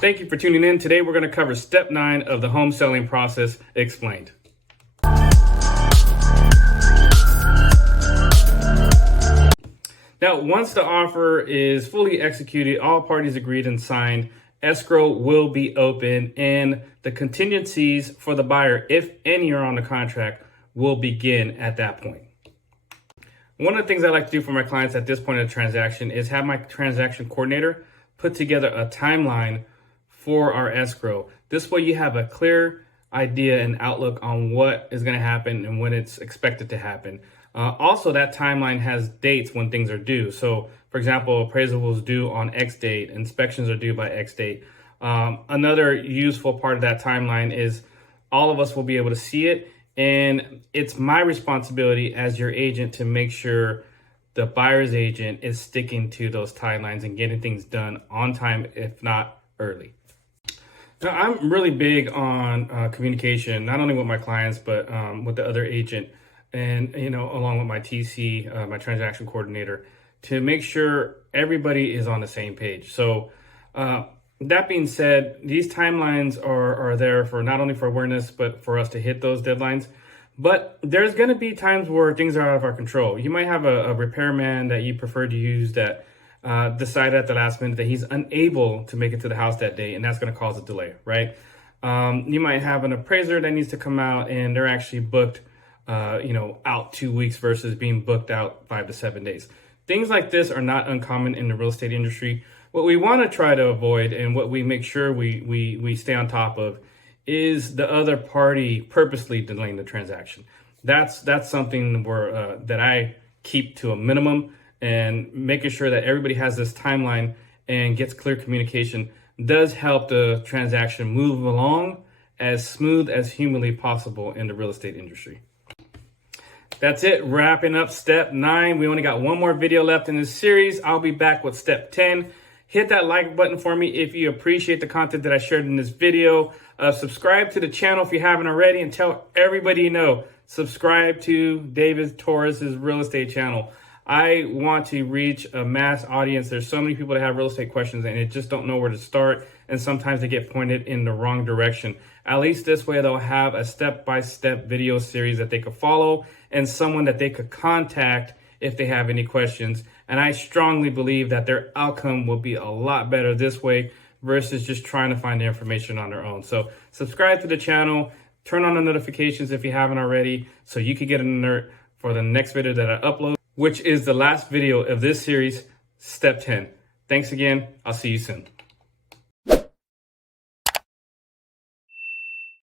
Thank you for tuning in. Today we're going to cover step 9 of the home selling process explained. Now, once the offer is fully executed, all parties agreed and signed, escrow will be open and the contingencies for the buyer, if any are on the contract, will begin at that point. One of the things I like to do for my clients at this point of the transaction is have my transaction coordinator put together a timeline for our escrow. This way you have a clear idea and outlook on what is going to happen and when it's expected to happen. Also, that timeline has dates when things are due. So, for example, appraisal is due on X date, inspections are due by X date. Another useful part of that timeline is all of us will be able to see it, and it's my responsibility as your agent to make sure the buyer's agent is sticking to those timelines and getting things done on time, if not early. Now, I'm really big on communication, not only with my clients, but with the other agent and, along with my TC, my transaction coordinator, to make sure everybody is on the same page. So that being said, these timelines are there for not only for awareness, but for us to hit those deadlines. But there's going to be times where things are out of our control. You might have a repairman that you prefer to use that decided at the last minute that he's unable to make it to the house that day, and that's going to cause a delay, right? You might have an appraiser that needs to come out and they're actually booked out 2 weeks versus being booked out 5 to 7 days. Things like this are not uncommon in the real estate industry. What we want to try to avoid and what we make sure we stay on top of is the other party purposely delaying the transaction. That's something that I keep to a minimum, and making sure that everybody has this timeline and gets clear communication does help the transaction move along as smooth as humanly possible in the real estate industry. That's it, wrapping up step 9. We only got one more video left in this series. I'll be back with step 10. Hit that like button for me if you appreciate the content that I shared in this video. Subscribe to the channel if you haven't already, and tell everybody you know. Subscribe to David Torres' real estate channel. I want to reach a mass audience. There's so many people that have real estate questions and they just don't know where to start. And sometimes they get pointed in the wrong direction. At least this way they'll have a step-by-step video series that they could follow and someone that they could contact if they have any questions. And I strongly believe that their outcome will be a lot better this way versus just trying to find the information on their own. So subscribe to the channel, turn on the notifications if you haven't already, so you can get an alert for the next video that I upload, which is the last video of this series, Step 10. Thanks again. I'll see you soon.